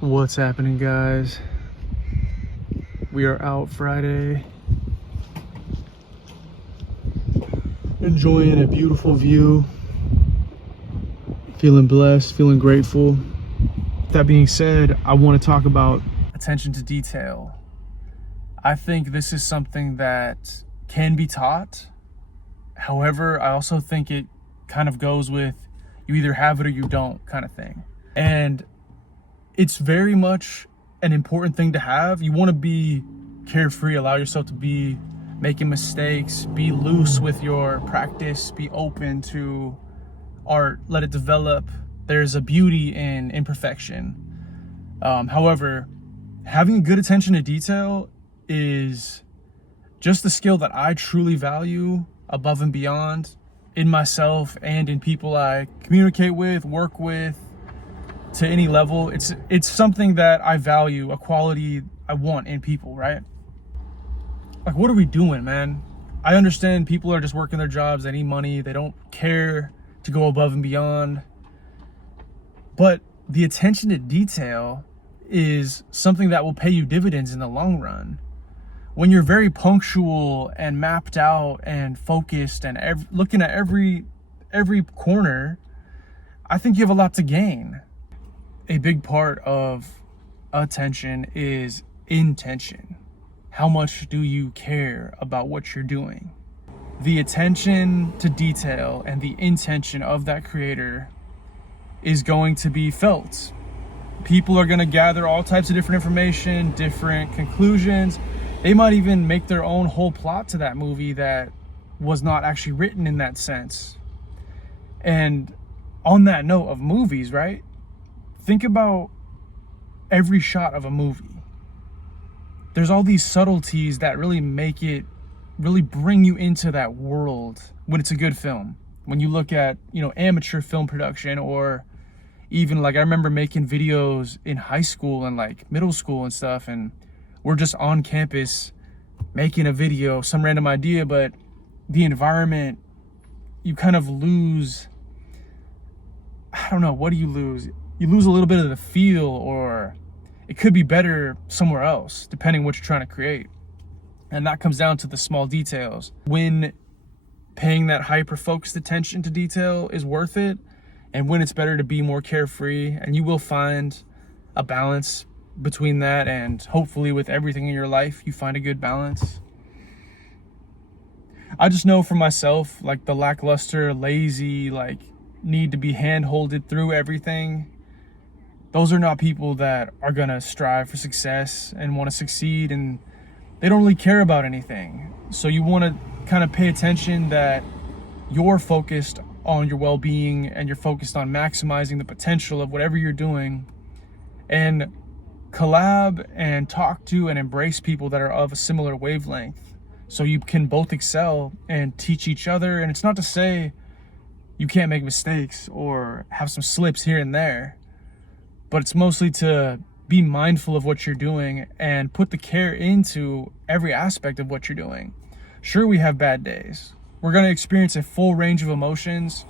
What's happening, guys? We are out Friday, enjoying a beautiful view, feeling blessed, feeling grateful. That being said, I want to talk about attention to detail. I think this is something that can be taught. However, I also think it kind of goes with you either have it or you don't kind of thing. And it's very much an important thing to have. You want to be carefree, allow yourself to be making mistakes, be loose with your practice, be open to art, let it develop. There's a beauty in imperfection. However, having good attention to detail is just the skill that I truly value above and beyond in myself and in people I communicate with, work with, to any level. It's something that I value, a quality I want in people, right? Like, what are we doing, man? I understand people are just working their jobs, they need money, they don't care to go above and beyond. But the attention to detail is something that will pay you dividends in the long run. When you're very punctual and mapped out and focused and looking at every corner, I think you have a lot to gain. A big part of attention is intention. How much do you care about what you're doing? The attention to detail and the intention of that creator is going to be felt. People are going to gather all types of different information, different conclusions. They might even make their own whole plot to that movie that was not actually written in that sense. And on that note of movies, right? Think about every shot of a movie. There's all these subtleties that really make it, really bring you into that world when it's a good film. When you look at, amateur film production, or even like I remember making videos in high school and like middle school and stuff, and we're just on campus making a video, some random idea, but the environment, you kind of lose, I don't know, what do you lose? You lose a little bit of the feel, or it could be better somewhere else, depending what you're trying to create. And that comes down to the small details. When paying that hyper-focused attention to detail is worth it, and when it's better to be more carefree, and you will find a balance between that, and hopefully with everything in your life, you find a good balance. I just know for myself, like the lackluster, lazy, like need to be hand-holded through everything, those are not people that are gonna strive for success and want to succeed, and they don't really care about anything. So you want to kind of pay attention that you're focused on your well-being and you're focused on maximizing the potential of whatever you're doing, and collab and talk to and embrace people that are of a similar wavelength so you can both excel and teach each other. And it's not to say you can't make mistakes or have some slips here and there, but it's mostly to be mindful of what you're doing and put the care into every aspect of what you're doing. Sure, we have bad days. We're going to experience a full range of emotions.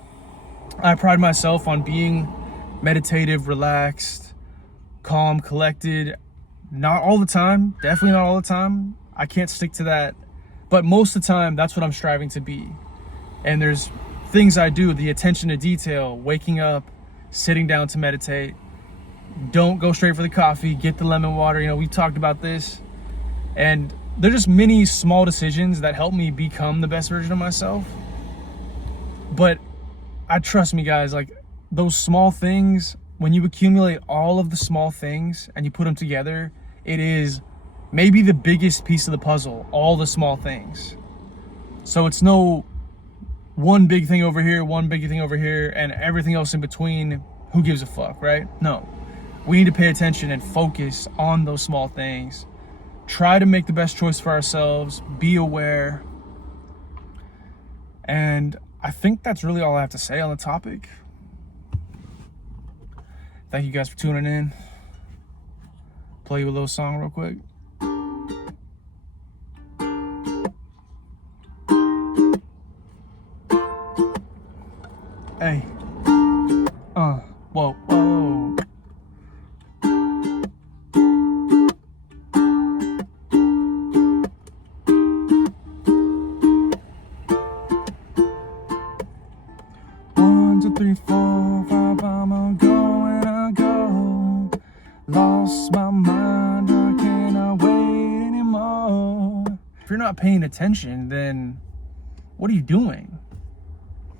I pride myself on being meditative, relaxed, calm, collected. Not all the time, definitely not all the time. I can't stick to that. But most of the time, that's what I'm striving to be. And there's things I do, the attention to detail, waking up, sitting down to meditate. Don't go straight for the coffee, get the lemon water. We've talked about this. And they're just many small decisions that help me become the best version of myself. But trust me, guys, like those small things, when you accumulate all of the small things and you put them together, it is maybe the biggest piece of the puzzle, all the small things. So it's no one big thing over here, one big thing over here, and everything else in between, who gives a fuck, right? No. We need to pay attention and focus on those small things. Try to make the best choice for ourselves, be aware. And I think that's really all I have to say on the topic. Thank you guys for tuning in. Play you a little song real quick. Hey. Whoa, whoa. 1, 2, 3, 4, 5, I'm a go and I go. Lost my mind, I cannot wait anymore. If you're not paying attention, then what are you doing?